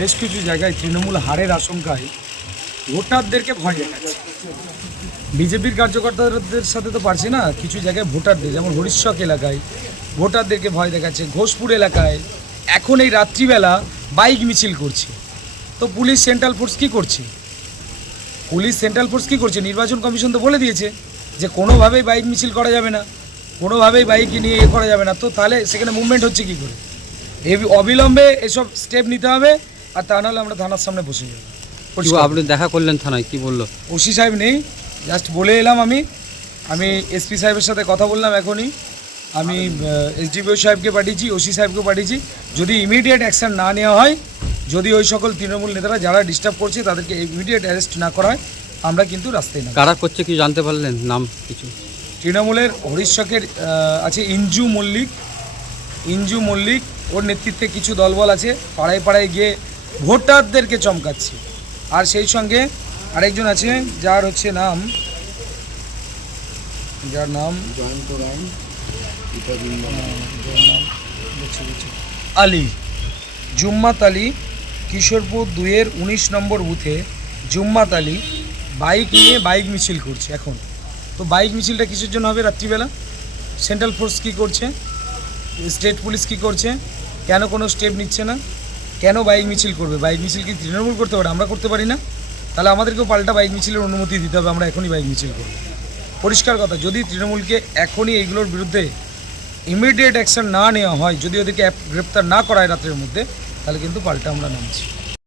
বেশ কিছু জায়গায় তৃণমূল হারের আশঙ্কায় ভোটারদেরকে ভয় দেখাচ্ছে। বিজেপির কার্যকর্তাদের সাথে তো পারছে না, কিছু জায়গায় ভোটারদের, যেমন হরিশ্বক এলাকায় ভোটারদেরকে ভয় দেখাচ্ছে। ঘোষপুর এলাকায় এখন এই রাত্রিবেলা বাইক মিছিল করছে। তো পুলিশ সেন্ট্রাল ফোর্স কী করছে? নির্বাচন কমিশন তো বলে দিয়েছে যে কোনোভাবেই বাইক মিছিল করা যাবে না, কোনোভাবেই বাইক নিয়ে করা যাবে না। তো তাহলে সেখানে মুভমেন্ট হচ্ছে কী করে? অবিলম্বে এসব স্টেপ নিতে হবে, আর তা নাহলে আমরা থানার সামনে বসে যাব। আপনি দেখা করলেন থানায়, কি বললো? ওসি সাহেব নেই, জাস্ট বলে এলাম। আমি এসপি সাহেবের সাথে কথা বললাম এখনই। আমি এসডিপিও সাহেবকে পাঠিয়েছি, ওসি সাহেবকেও পাঠিয়েছি। যদি ইমিডিয়েট অ্যাকশান না নেওয়া হয়, যদি ওই সকল তৃণমূল নেতারা যারা ডিস্টার্ব করছে তাদেরকে ইমিডিয়েট অ্যারেস্ট না করা হয়, আমরা কিন্তু রাস্তায় নামব। কারা করছে কি জানতে পারলেন? নাম কিছু? তৃণমূলের হরিশ্বকের আছে ইঞ্জু মল্লিক, ওর নেতৃত্বে কিছু দলবল আছে, পাড়ায় পাড়ায় গিয়ে ভোটারদেরকে চমকাচ্ছে। আর সেই সঙ্গে আরেকজন আছে যার নাম আলী, জুম্মাত আলী, কিশোরপুর 2-এর 19 নম্বর বুথে জুম্মাত আলী বাইক নিয়ে বাইক মিছিল করছে এখন। তো বাইক মিছিলটা কিসের জন্য হবে রাত্রিবেলা? সেন্ট্রাল ফোর্স কী করছে? স্টেট পুলিশ কী করছে? কেন কোনো স্টেপ নিচ্ছে না? কেন বাইক মিছিল করবে? বাইক মিছিল কি তৃণমূল করতে পারে? আমরা করতে পারি না? তাহলে আমাদেরকেও পাল্টা বাইক মিছিলের অনুমতি দিতে হবে, আমরা এখনই বাইক মিছিল করব। পরিষ্কার কথা, যদি তৃণমূলকে এখনই এইগুলোর বিরুদ্ধে ইমিডিয়েট অ্যাকশন না নেওয়া হয়, যদি ওদেরকে গ্রেপ্তার না করা হয় রাত্রের মধ্যে, তাহলে কিন্তু পাল্টা আমরা নামছি।